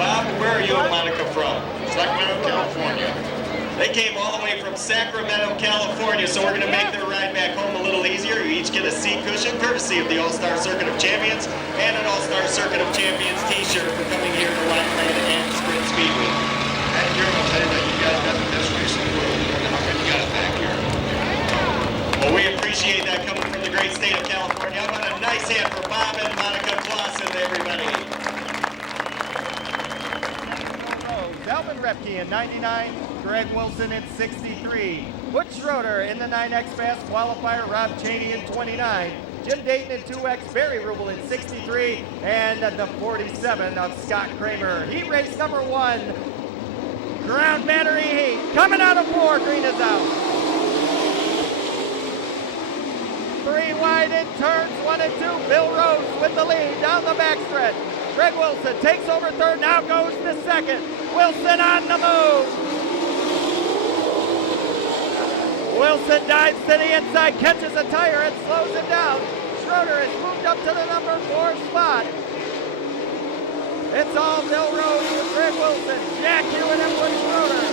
Bob, where are you and Monica from? Sacramento, California. They came all the way from Sacramento, California, so we're going to make their ride back home a little easier. You each get a seat cushion, courtesy of the All-Star Circuit of Champions, and an All-Star Circuit of Champions t-shirt for coming here to Limaland and Sprint Speedweek. Thank you. I'll tell you that you guys got the best race in the world. How can you got it back here? Well, we appreciate that coming from the great state of California. How about a nice hand for Bob and Monica Clausen, everybody? Alvin Repke in 99, Greg Wilson in 63, Butch Schroeder in the 9X Fast Qualifier, Rob Cheney in 29, Jim Dayton in 2X, Barry Rubel in 63, and the 47 of Scott Kramer. Heat race number 1, ground battery heat, coming out of 4, green is out. 3 wide in turns 1 and 2, Bill Rose with the lead down the backstretch. Greg Wilson takes over third, now goes to second. Wilson on the move. Wilson dives to the inside, catches a tire and slows him down. Schroeder has moved up to the number 4 spot. It's all Bill Rose with Greg Wilson, Jack Hewitt and Butch Schroeder.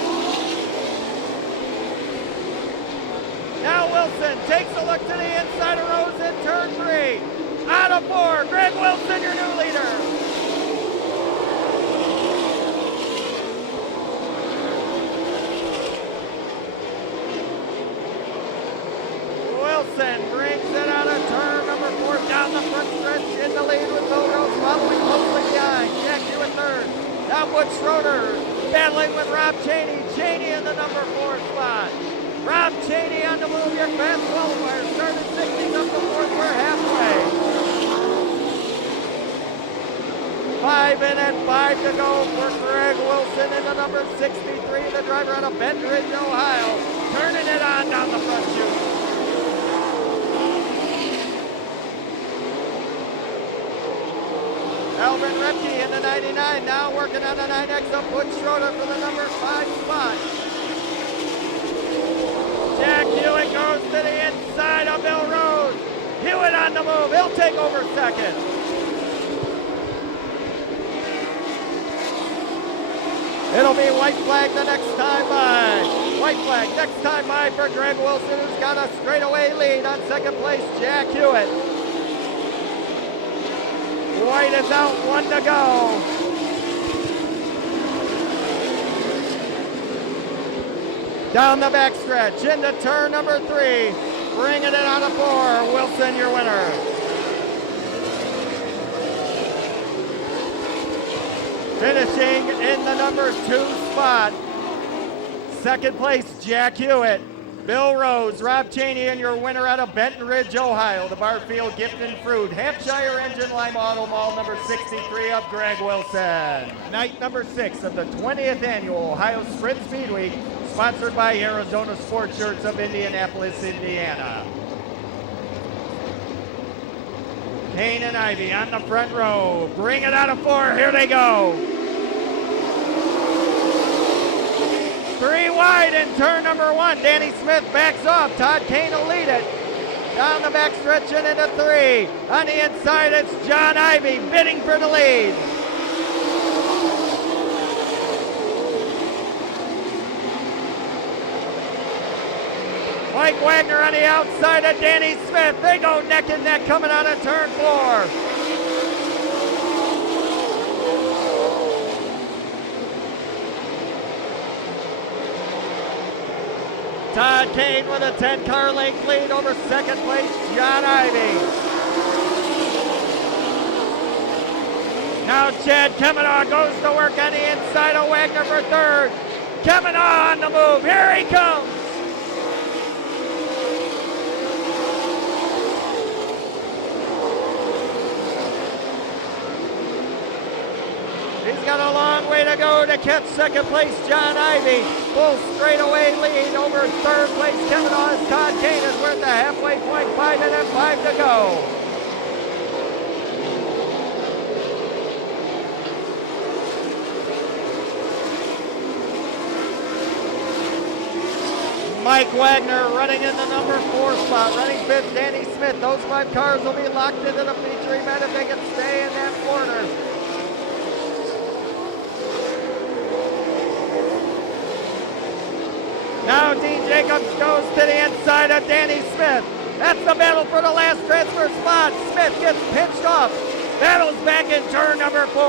Now Wilson takes a look to the inside of Rose in turn 3. Out of 4, Greg Wilson, your new leader. Wilson brings it out of turn number 4 down the front stretch in the lead with Bill Rose following closely behind. Jack Hewitt third. Now Butch Schroeder battling with Rob Cheney. Cheney in the number 4 spot. Rob Cheney on the move, your fast qualifier. Started 60s up to 4th, we're halfway. 5 in and 5 to go for Greg Wilson in the number 63, the driver out of Benton Ridge, Ohio. Turning it on down the front chute. Alvin Repke in the 99, now working on the 9X of Butch Schroeder for the number 5 spot. Jack Hewitt goes to the inside of Bill Rose. Hewitt on the move, he'll take over second. It'll be white flag the next time by. White flag next time by for Greg Wilson, who's got a straightaway lead on second place, Jack Hewitt. White is out, 1 to go. Down the backstretch into turn number 3. Bringing it out of 4. Wilson, your winner. Finishing in the number 2 spot. Second place, Jack Hewitt. Bill Rose, Rob Cheney, and your winner out of Benton Ridge, Ohio, the Barfield Gift and Fruit Hampshire Engine Lima Auto Mall number 63 of Greg Wilson. Night number 6 of the 20th annual Ohio Sprint Speed Week, sponsored by Arizona Sports Shirts of Indianapolis, Indiana. Kane and Ivy on the front row. Bring it out of 4. Here they go. 3 wide in turn number 1. Danny Smith backs off. Todd Kane will lead it. Down the backstretch and into 3. On the inside, it's John Ivy bidding for the lead. Mike Wagner on the outside of Danny Smith. They go neck and neck coming out of turn 4. Todd Kane with a 10-car length lead over second place, John Ivy. Now Chad Kemanaugh goes to work on the inside of Wagner for third. Kemanaugh on the move, here he comes. He's got a long way to go to catch second place, John Ivy. Full straightaway lead over third place, Kemanaugh, as Todd Kane is worth the halfway point, 5 in and 5 to go. Mike Wagner running in the number 4 spot, running 5th, Danny Smith. Those 5 cars will be locked into the feature event if they can stay in that corner. Jacobs goes to the inside of Danny Smith. That's the battle for the last transfer spot. Smith gets pinched off. Battles back in turn number 4.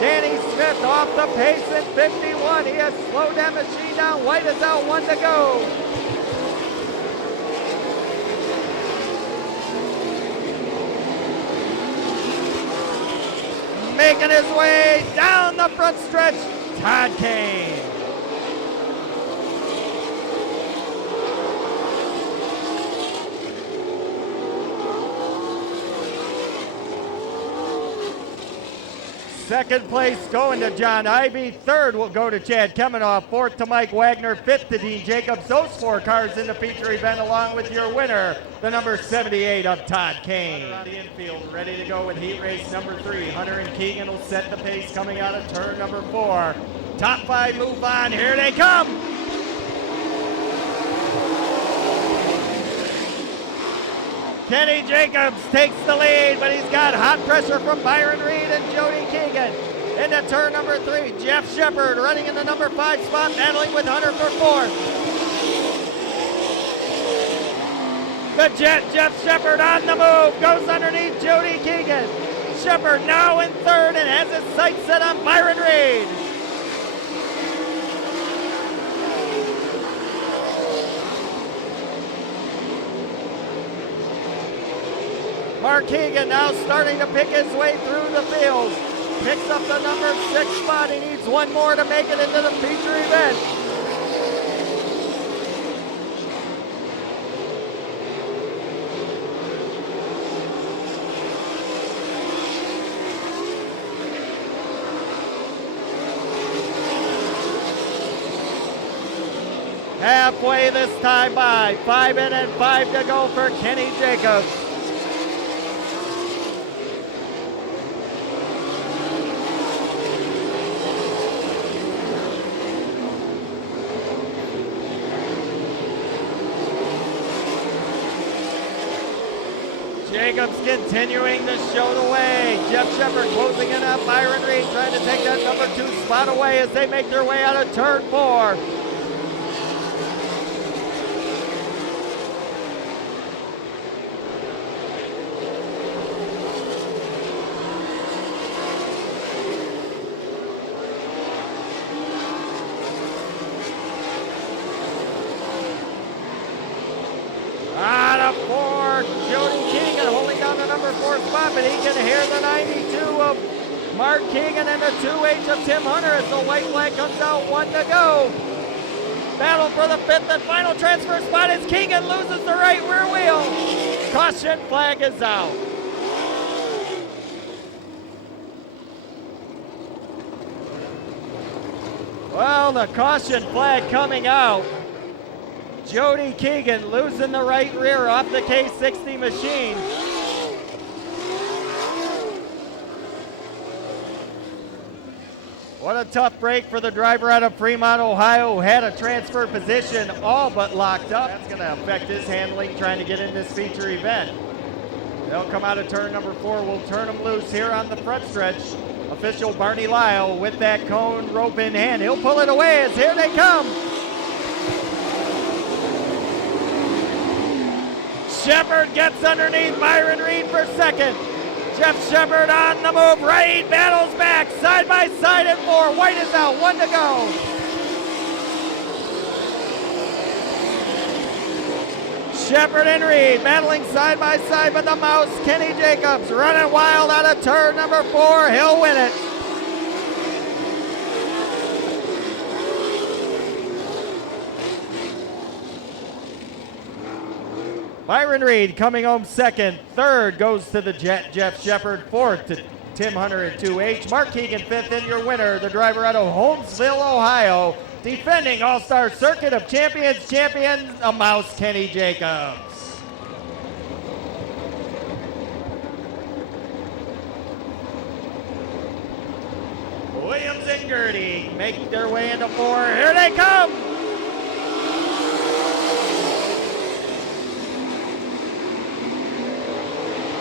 Danny Smith off the pace in 51. He has slowed that machine down. White is out, 1 to go. Making his way down the front stretch, Todd Kane. Second place going to John Ivy. Third will go to Chad Kemenoff. Fourth to Mike Wagner. Fifth to Dean Jacobs. Those 4 cars in the feature event along with your winner, the number 78 of Todd Kane. On the infield, ready to go with heat race number 3. Hunter and Keegan will set the pace coming out of turn number 4. Top 5 move on. Here they come. Kenny Jacobs takes the lead, but he's got hot pressure from Byron Reed and Jody Keegan. Into turn number 3, Jeff Shepard running in the number 5 spot, battling with Hunter for 4th. The Jet, Jeff Shepard on the move, goes underneath Jody Keegan. Shepard now in 3rd and has his sights set on Byron Reed. Mark Keegan now starting to pick his way through the field. Picks up the number 6 spot. He needs 1 more to make it into the feature event. Halfway this time by. 5 in and 5 to go for Kenny Jacobs. Jacobs continuing to show the way. Jeff Shepard closing in on Byron Reed, trying to take that number 2 spot away as they make their way out of turn 4. Out of 4, Jody Keegan holding down the number 4 spot, but he can hear the 92 of Mark Keegan and the 2H of Tim Hunter as the white flag comes out, 1 to go. Battle for the 5th and final transfer spot as Keegan loses the right rear wheel. Caution flag is out. Well, the caution flag coming out. Jody Keegan losing the right rear off the K60 machine. What a tough break for the driver out of Fremont, Ohio, who had a transfer position all but locked up. That's going to affect his handling trying to get in this feature event. They'll come out of turn number 4. We'll turn them loose here on the front stretch. Official Barney Lyle with that cone rope in hand. He'll pull it away as here they come. Shepard gets underneath Byron Reed for 2nd. Jeff Shepard on the move. Reed battles back side by side at 4. White is out, 1 to go. Shepard and Reed battling side by side, but the mouse, Kenny Jacobs, running wild out of turn number 4. He'll win it. Byron Reed coming home 2nd. 3rd goes to the Jet, Jeff Shepard. 4th to Tim Hunter at 2H. Mark Keegan 5th, and your winner, the driver out of Holmesville, Ohio, defending All-Star Circuit of Champions champion, a mouse, Kenny Jacobs. Williams and Gertie make their way into 4. Here they come.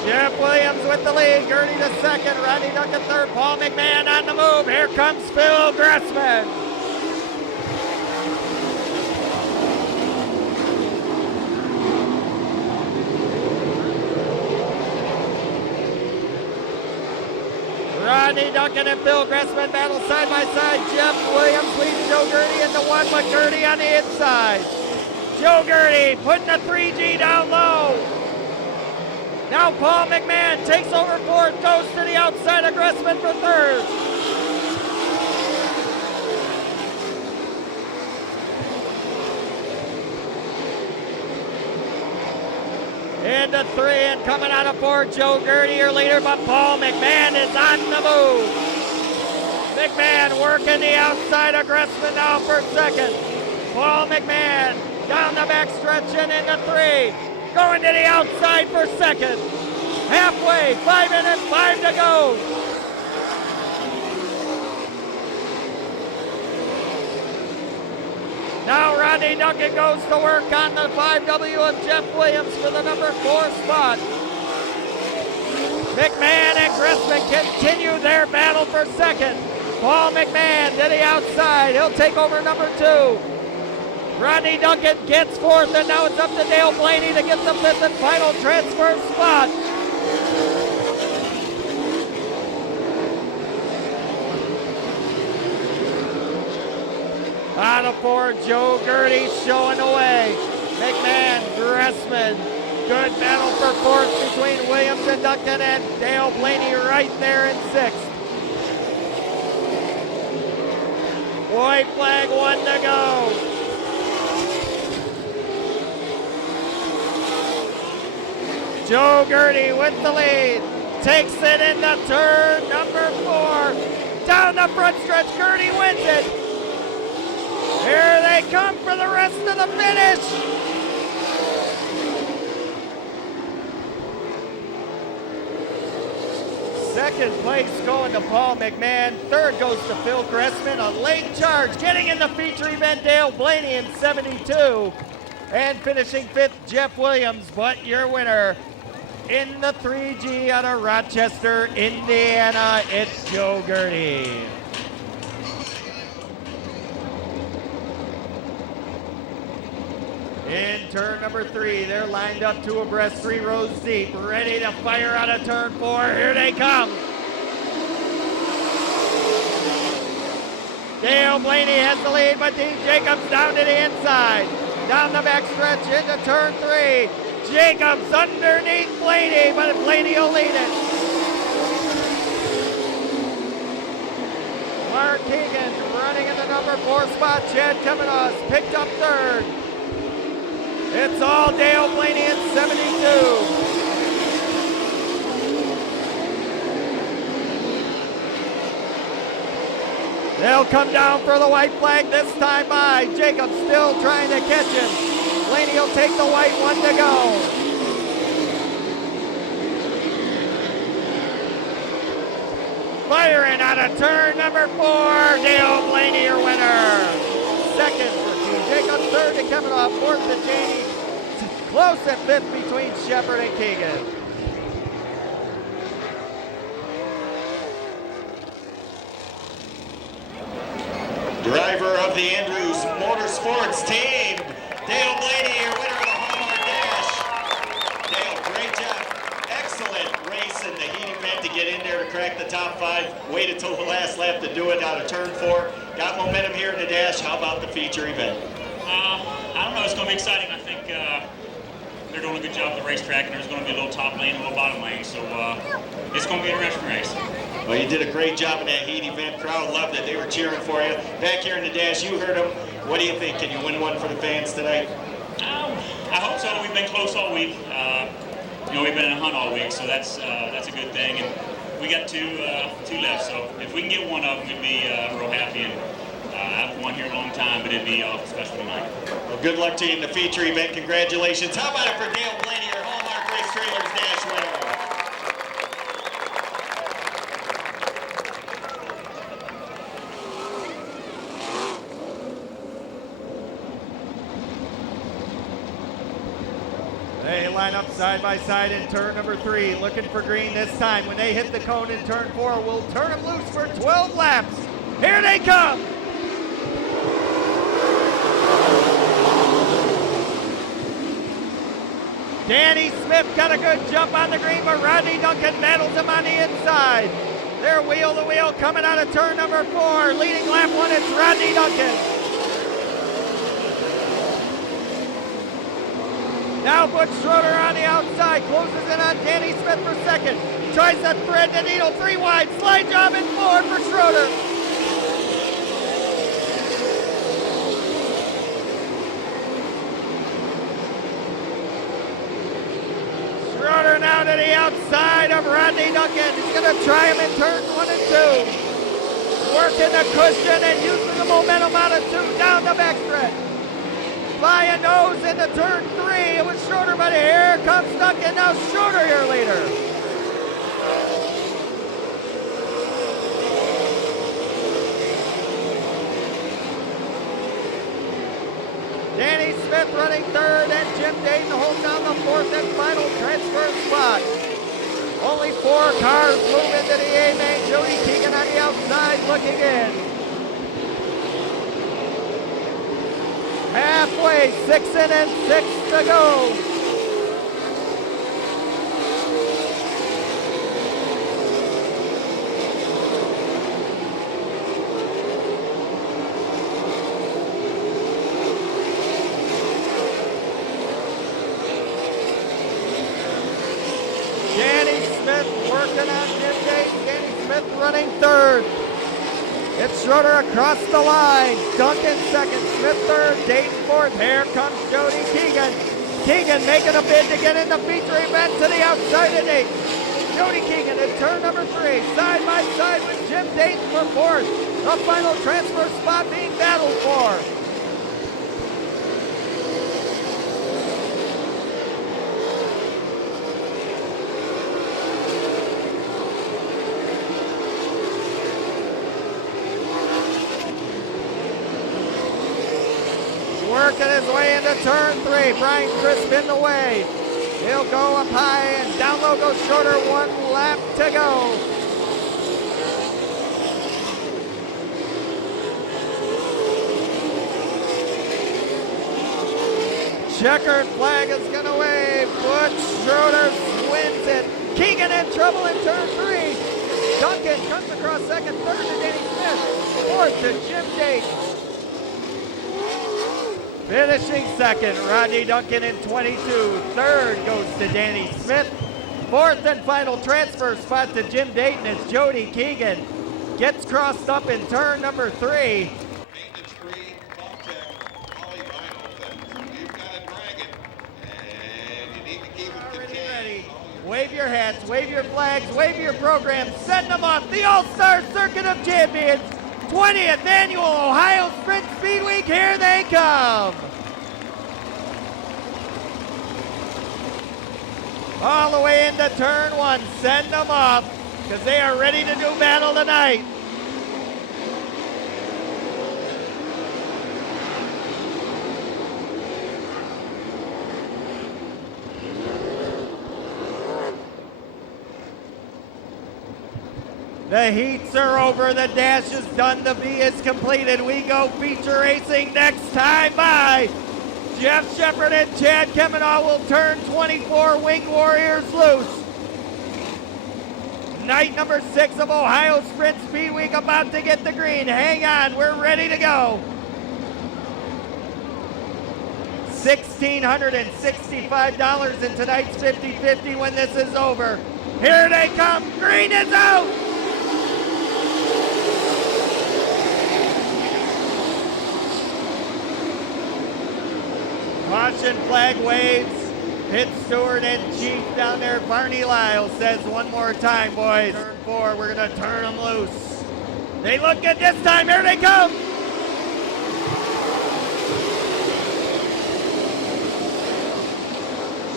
Jeff Williams with the lead. Gertie to second. Rodney Duncan third. Paul McMahon on the move. Here comes Phil Gressman. Rodney Duncan and Phil Gressman battle side by side. Jeff Williams leads Joe Gertie into one, but Gertie on the inside. Joe Gertie putting the 3G down low. Now Paul McMahon takes over fourth, goes to the outside of Gressman for third. Into three and coming out of four, Joe Gertie, your leader, but Paul McMahon is on the move. McMahon working the outside of Gressman now for second. Paul McMahon down the back stretch and into three. Going to the outside for second. Halfway, 5 minutes, 5 to go. Now Rodney Duncan goes to work on the 5W of Jeff Williams for the number 4 spot. McMahon and Gressman continue their battle for second. Paul McMahon to the outside. He'll take over number 2. Rodney Duncan gets fourth, and now it's up to Dale Blaney to get the fifth and final transfer spot. Out of 4, Joe Gertie showing the way. McMahon, Gressman, good battle for fourth between Williams and Duncan, and Dale Blaney right there in sixth. White flag, 1 to go. Joe Gertie with the lead, takes it into turn number 4. Down the front stretch, Gertie wins it. Here they come for the rest of the finish. Second place going to Paul McMahon. Third goes to Phil Gressman. A late charge. Getting in the feature event, Dale Blaney in 72. And finishing fifth, Jeff Williams. But your winner in the 3G out of Rochester, Indiana, it's Joe Gertie. In turn number 3, they're lined up 2 abreast, 3 rows deep, ready to fire out of turn 4. Here they come. Dale Blaney has the lead, but Dean Jacobs down to the inside. Down the back stretch into turn 3. Jacobs underneath Blaney, but Blaney will lead it. Mark Keegan running in the number 4 spot. Chad Kamenos picked up third. It's all Dale Blaney at 72. They'll come down for the white flag this time by. Jacobs still trying to catch him. Blaney will take the white, 1 to go. Firing out of turn number 4. Dale Blaney, your winner. Second for Team Jacobs, third to Kamenov, fourth to Janey. Close at fifth between Shepard and Keegan. Driver of the Andrews Motorsports team, Dale Blaney, your winner of the Hallmark Dash. Dale, great job. Excellent race in the heat event to get in there to crack the top 5. Waited till the last lap to do it out of turn 4. Got momentum here in the dash. How about the feature event? I don't know. It's going to be exciting. I think they're doing a good job at the racetrack, and there's going to be a little top lane and a little bottom lane. So it's going to be an interesting race. Well, you did a great job in that heat event. Crowd loved it. They were cheering for you. Back here in the dash, you heard them. What do you think? Can you win one for the fans tonight? I hope so. We've been close all week. We've been in a hunt all week, so that's a good thing. And we got two left, so if we can get one of them, we'd be real happy. And I haven't won here a long time, but it'd be awful special tonight. Well, good luck to you in the feature event. Congratulations. How about it for Dale Blaney, your Hallmark Race Trailers Dash winner? They line up side by side in turn number 3. Looking for green this time. When they hit the cone in turn 4, we'll turn them loose for 12 laps. Here they come. Danny Smith got a good jump on the green, but Rodney Duncan battles him on the inside. They're wheel to wheel coming out of turn number 4. Leading lap 1, it's Rodney Duncan. Now Butch Schroeder on the outside, closes in on Danny Smith for second. Tries to thread the needle, 3 wide, slide job in 4 for Schroeder. Schroeder now to the outside of Rodney Duncan. He's gonna try him in turns 1 and 2. Working the cushion and using the momentum out of 2 down the backstretch. Flying nose into turn 3. It was Schroeder, but here comes Duncan. Now Schroeder, your leader. Danny Smith running 3rd, and Jim Dayton holds down the 4th and final transfer spot. Only 4 cars move into the A main. Jody Keegan on the outside looking in. Halfway, 6 in and 6 to go. Danny Smith working on midday. Danny Smith running 3rd. It's Schroeder across the line. Duncan 2nd, Smith 3rd, Dayton 4th. Here comes Jody Keegan. Keegan making a bid to get in the feature event to the outside of Dayton. Jody Keegan in turn number 3, side by side with Jim Dayton for 4th. The final transfer spot being battled for. Working his way into turn 3. Brian Crisp in the way. He'll go up high and down low goes Schroeder. 1 lap to go. Checkered flag is going to wave. Butch Schroeder wins it. Keegan in trouble in turn 3. Duncan comes across second, 3rd to Danny Smith. 4th to Jim Dayton. Finishing 2nd, Rodney Duncan in 22. 3rd goes to Danny Smith. 4th and final transfer spot to Jim Dayton as Jody Keegan gets crossed up in turn number 3. Maintenance-free, bump-check, poly-vinyl things. You've got to drag it, and you need to keep it Already contained. ready. Wave your hats, wave your flags, wave your programs, setting them up. The All-Star Circuit of Champions, 20th Annual Ohio Sprint Speedweek, here they come. All the way into turn 1, send them up, because they are ready to do battle tonight. The heats are over, the dash is done, the V is completed. We go feature racing next time by Jeff Shepard and Chad Kemmenaugh will turn 24 Winged Warriors loose. Night number 6 of Ohio Sprint Speedweek about to get the green. Hang on, we're ready to go. $1,665 in tonight's 50-50 when this is over. Here they come, green is out! Caution flag waves. Pit steward and chief down there, Barney Lyle, says one more time, boys. Turn 4, we're gonna turn them loose. They look good this time, here they come.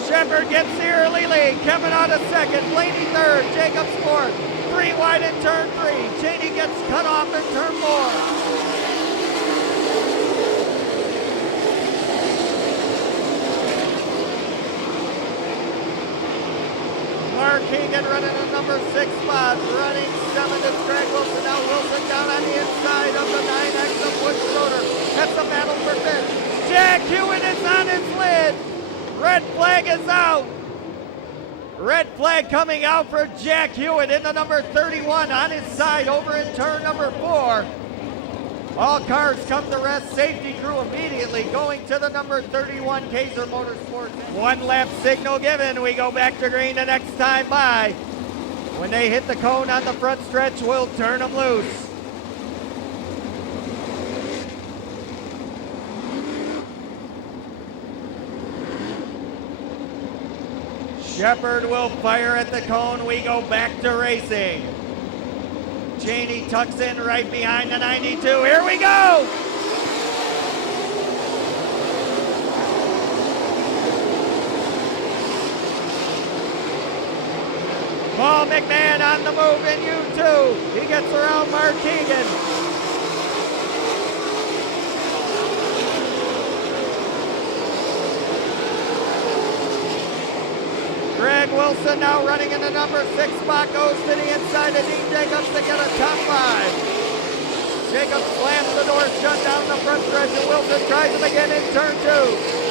Shepard gets the early lead, Kemmenaugh to 2nd, Blaney 3rd, Jacobs 4th. 3 wide in turn 3, Cheney gets cut off in turn 4. Keegan running the number 6 spot. Running 7 is Greg Wilson. Now Wilson down on the inside of the 9X of Wood Schroeder. That's a battle for fifth. Jack Hewitt is on his lid. Red flag is out. Red flag coming out for Jack Hewitt in the number 31 on his side over in turn number 4. All cars come to rest. Safety crew immediately going to the number 31 Kaiser Motorsports. 1 lap signal given. We go back to green the next time by. When they hit the cone on the front stretch, we'll turn them loose. Shepard will fire at the cone. We go back to racing. Cheney tucks in right behind the 92. Here we go! Paul McMahon on the move in U2. He gets around Mark Keegan. Greg Wilson now running in the number 6 spot, goes to the inside of Dean Jacobs to get a top 5. Jacobs slams the door shut down the front stretch, and Wilson tries him again in turn 2.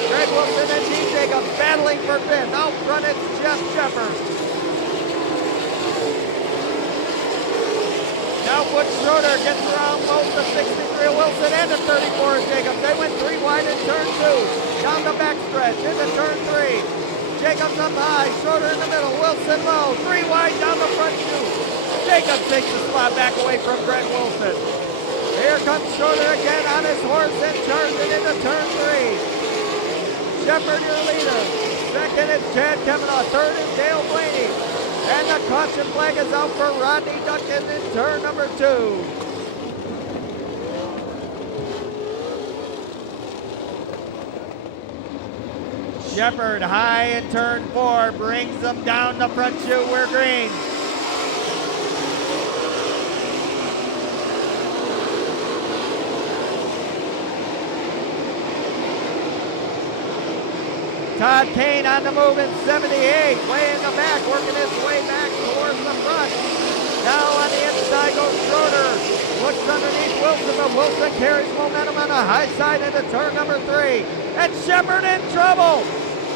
Greg Wilson and Dean Jacobs battling for 5th. Out front it's Jeff Shepard. Now Wood Schroeder gets around both the 63 Wilson and the 34 Jacobs. They went 3 wide in turn 2. Down the backstretch into turn 3. Jacobs up high, Schroeder in the middle, Wilson low, 3 wide down the front chute. Jacobs takes the spot back away from Greg Wilson. Here comes Schroeder again on his horse and charging into turn 3. Shepard your leader. Second is Chad Kavanaugh. Third is Dale Blaney. And the caution flag is out for Rodney Duncan in turn number 2. Shepard high in turn 4, brings them down the front chute. We're green. Todd Kane on the move in 78, way in the back, working his way back towards the front. Now on the inside goes Schroeder. Looks underneath Wilson, but Wilson carries momentum on the high side into turn number 3. And Shepard in trouble.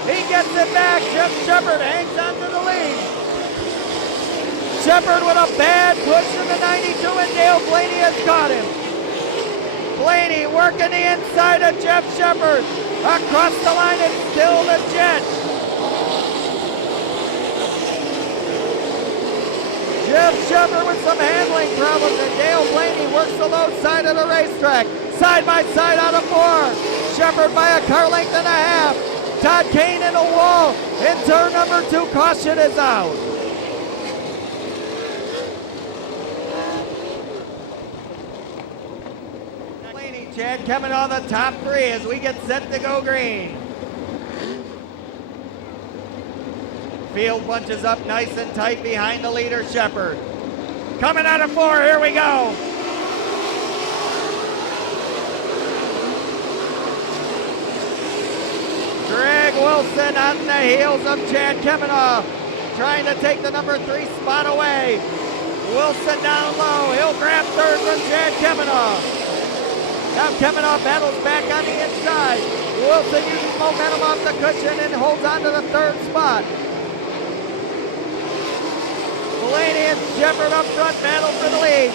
He gets it back. Jeff Shepard hangs on to the lead. Shepard with a bad push to the 92, and Dale Blaney has caught him. Blaney working the inside of Jeff Shepard. Across the line, it's still the Jet. Jeff Shepard with some handling problems, and Dale Blaney works the low side of the racetrack. Side by side out of 4. Shepard by a car length and a half. Todd Kane in a wall. In turn number 2, caution is out. Blaney, Chad coming on the top 3 as we get set to go green. Field bunches up nice and tight behind the leader, Shepard. Coming out of 4, here we go. Greg Wilson on the heels of Chad Kavanaugh, trying to take the number 3 spot away. Wilson down low, he'll grab 3rd from Chad Kavanaugh. Now Kavanaugh battles back on the inside. Wilson uses momentum off the cushion and holds on to the 3rd spot. Blaney and Shepard up front battle for the lead.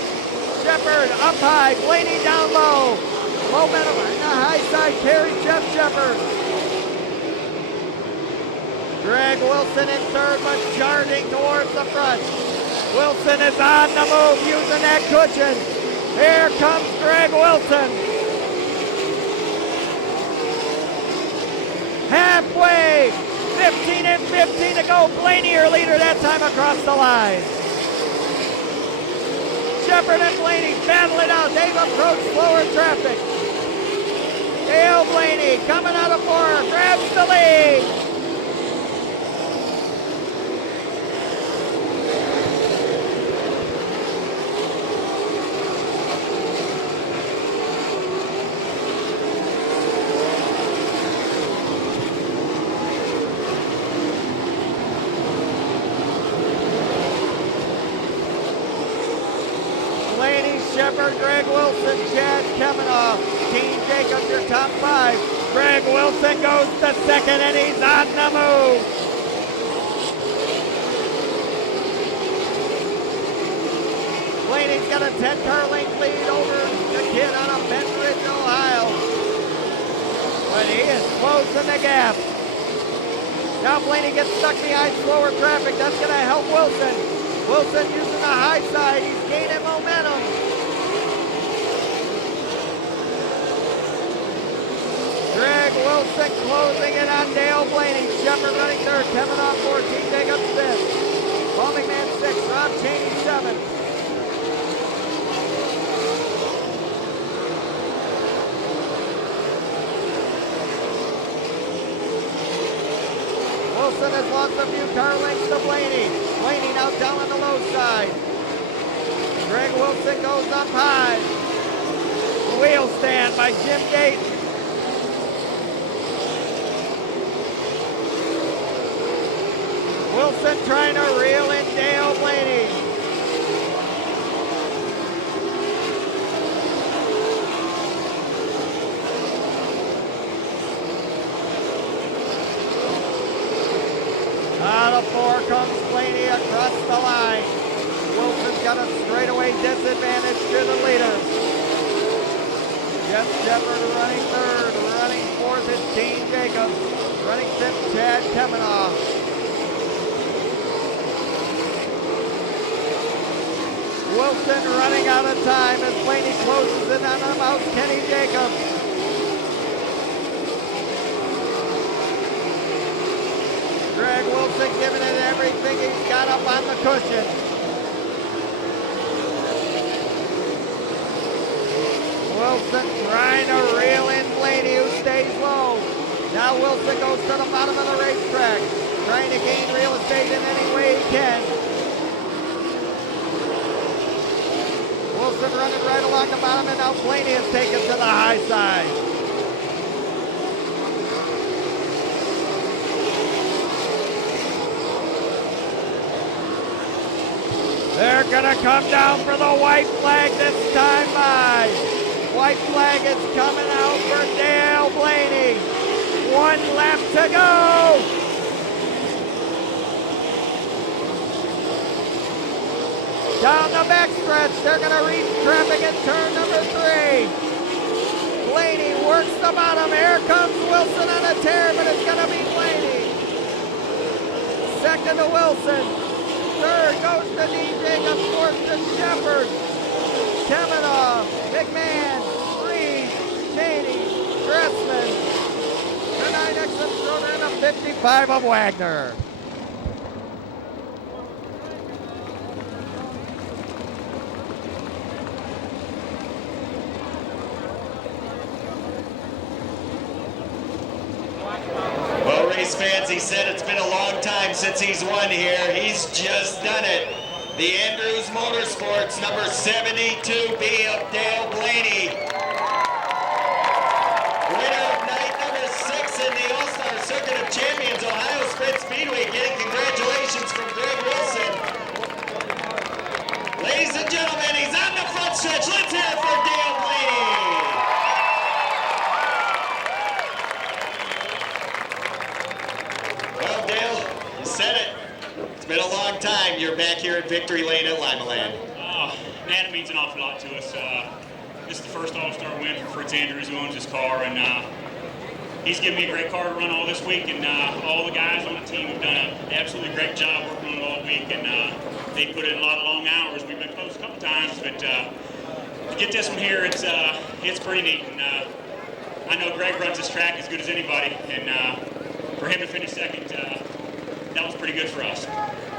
Shepard up high, Blaney down low. Momentum on the high side carries Jeff Shepard. Greg Wilson in 3rd, but charging towards the front. Wilson is on the move using that cushion. Here comes Greg Wilson. Halfway, 15 and 15 to go. Blaney your leader that time across the line. Shepard and Blaney battle it out. They've approached slower traffic. Dale Blaney coming out of 4, grabs the lead. Shepard, Greg Wilson, Chad Kemenoff, Dean Jacobs, your top 5. Greg Wilson goes to second, and he's on the move. Blaney's got a 10-car length lead over the kid out of Benton Ridge, Ohio. But he is closing the gap. Now Blaney gets stuck behind slower traffic. That's going to help Wilson. Wilson using the high side. He's gaining momentum. Greg Wilson closing it on Dale Blaney. Shepard running third. Kevin off 14. Jacobs fifth. Paul McMahon 6th. Rob Cheney 7th. Wilson has lost a few car lengths to Blaney. Blaney now down on the low side. Greg Wilson goes up high. Wheel stand by Jim Dayton. Wilson trying to reel in Dale Blaney. Out of 4 comes Blaney across the line. Wilson's got a straightaway disadvantage to the leader. Jeff Shepard running third. Running fourth is Dean Jacobs. Running fifth, Chad Kemenoff. Wilson running out of time as Blaney closes in on him out Kenny Jacobs. Greg Wilson giving it everything he's got up on the cushion. Wilson trying to reel in Blaney, who stays low. Now Wilson goes to the bottom of the racetrack, trying to gain real estate in any way he can. Wilson running right along the bottom, and now Blaney is taken to the high side. They're gonna come down for the white flag this time by. White flag is coming out for Dale Blaney. 1 lap to go. Down the backstretch, they're going to reach traffic at turn number 3. Blaney works the bottom. Here comes Wilson on a tear, but it's going to be Blaney. Second to Wilson. Third goes to Dean Jacobs. Fourth to Shepard. Kemenoff, McMahon, Reed, Cheney, Dressman. The 9X Schroeder and a 55 of Wagner. Fans, he said it's been a long time since he's won here. He's just done it. The Andrews Motorsports number 72B of Dale Blaney. Winner of night number 6 in the All-Star Circuit of Champions, Ohio Sprint Speedweek. Getting congratulations from Greg Wilson. Ladies and gentlemen, he's on the front stretch. Let's hear it for Dale Blaney. Well, Dale, you said it. It's been a long time. You're back here at Victory Lane at Limaland. Oh, man, it means an awful lot to us. This is the first All-Star win for Fritz Andrews, who owns this car, and he's given me a great car to run all this week, and all the guys on the team have done an absolutely great job working on it all week, and they put in a lot of long hours. We've been close a couple times, but to get this one here, it's pretty neat, and I know Greg runs this track as good as anybody, and for him to finish second, that was pretty good for us.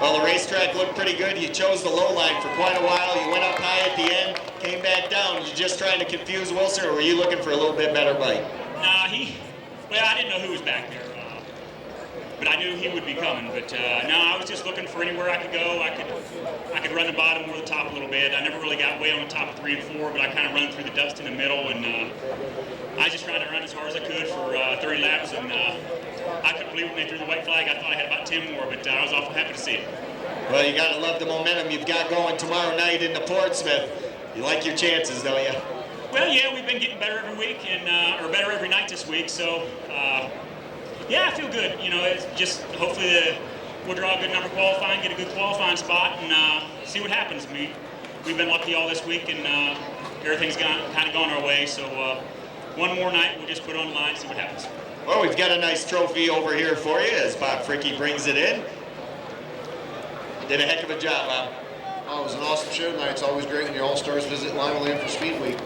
Well, the racetrack looked pretty good. You chose the low line for quite a while. You went up high at the end, came back down. You just trying to confuse Wilson, or were you looking for a little bit better bite? Nah, well, I didn't know who was back there, but I knew he would be coming. But no, I was just looking for anywhere I could go. I could run the bottom or the top a little bit. I never really got way on the top of 3 and 4, but I kind of run through the dust in the middle, and I was just trying to run as hard as I could for 30 laps, and I couldn't believe when they threw the white flag. I thought I had about 10 more, but I was awful happy to see it. Well, you got to love the momentum you've got going tomorrow night into Portsmouth. You like your chances, don't you? Well, yeah, we've been getting better every week, and or better every night this week. So, yeah, I feel good. You know, it's just hopefully we'll draw a good number qualifying, get a good qualifying spot, and see what happens. We've been lucky all this week, and everything's kind of gone our way. So, one more night, we'll just put on the line, see what happens. Well, we've got a nice trophy over here for you as Bob Fricke brings it in. Did a heck of a job, Bob. Oh, it was an awesome show tonight. It's always great when your All-Stars visit Limaland for Speedweek.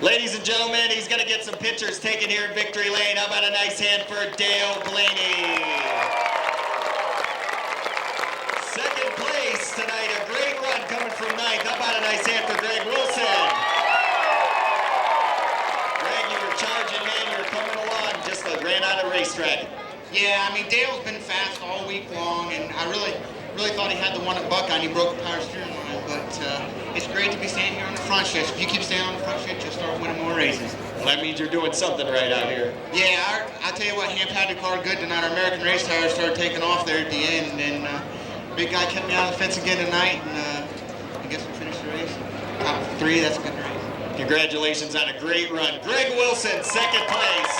Ladies and gentlemen, he's going to get some pictures taken here in Victory Lane. How about a nice hand for Dale Blaney? Second place tonight, a great run coming from ninth. How about a nice hand for Greg Wilson? Greg, you were charging, man. You were coming along. Just ran out of racetrack. Yeah, I mean, Dale's been fast all week long, and I really thought he had the one at Buckeye, and he broke the power steering line. But it's great to be standing here on the front stretch. If you keep staying on the front stretch, you'll start winning more races. Well, that means you're doing something right out here. Yeah, I tell you what, Hamp had the car good tonight. Our American race tires started taking off there at the end, and big guy kept me out of the fence again tonight, and I guess we finished the race. Top 3, that's a good race. Congratulations on a great run. Greg Wilson, second place.